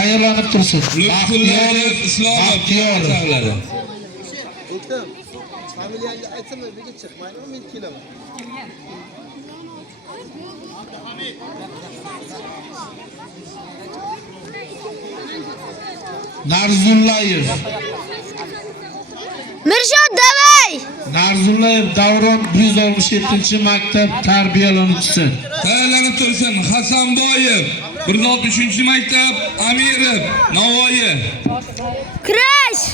Tayyorlanib tursin. Lutfullayev Islomov chaqiradi. O'ktam, familiyangizni aytsam, birga chiqmaydimi, men kelaman. Narzullayev. Mirshod Davay. Narzullayev Davron 167-maktab tarbiyalanuvchisi. Tayyorlanib tursin. Hasanboyev 163-maktab Amirov Navoiy. Kurash.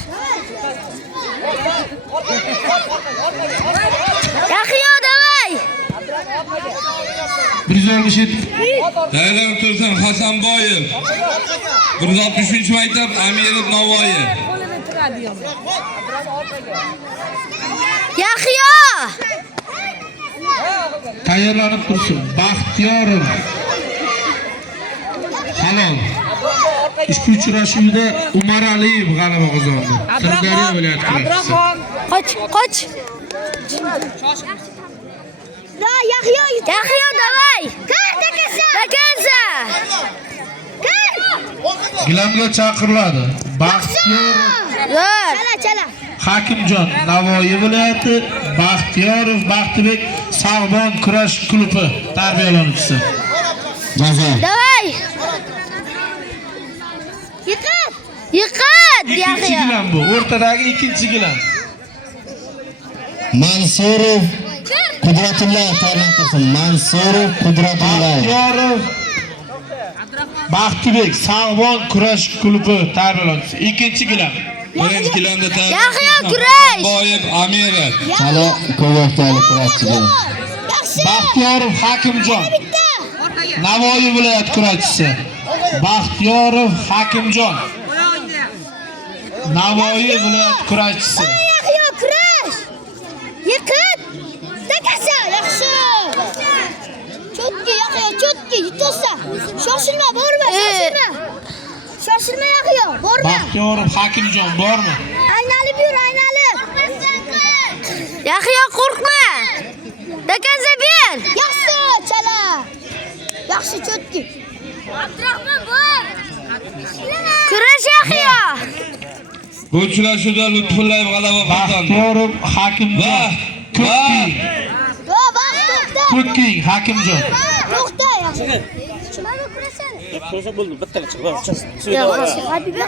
Yahyo Davay. 167. Tayyorlanib tursin. Hasanboyev 163-maktab Amirov Navoiy. Yahyo. Tayyorlanib tursin. Baxtiyorov. Halol. Ushbu uchrashuvda Umar Aliyev g'alaba qozondi. Sirdaryo viloyati klubi. Qoch. Da Yahyo Davay. Takansa. Gilamga chaqiriladi. Baxtiyorov. Chala. Hakimjon Navoiy viloyati Baxtiyorov Baxtibek Sog'bon kurash klubi tarbiyalanuvchisi. Jazo. Davay. Yiqit. Ikkinchi Yahyo. gilam bu. O'rtadagi ikkinchi gilam. Mansurov Qudratullo tayyorlantirsin. Mansurov Qudratullo. Baxtiyorov Baxtibek Sog'bon kurash klubi tarbiyalanuvchisi. Ikkinchi gilam. Birinchi gilamda Yahyo kurash. Boyev Amirov. Chala Ko'voqdagi kurashchilar. Baxtiyorov Hakimjon Navoiy viloyat kurashchisi. Baxtiyorov Hakimjon Navoiy viloyat kurashchisi. Yahyo kurash. Yiqit. Takansa. Yaxshi. Chotki, yutsa. Shoshilma, borma, shoshilma Yahyo, borma. Baxtiyorov Hakimjon bormi? Aynalib yur. Yahyo qo'rqma. Takansa ber. Yaxshi, chala. Yaxshi chotki. Abdurahmon bor. Kurash Yahyo. Bu uchrashuvda Lutfullayev g'alaba qozondi. Baxtiyorov Hakimjon. Ko'kking Hakimjon. To'xta yaxshi. Chimaga kurasan. Ko'rsa bo'ldi, bittaga chiq, bor, chiq. Habiba,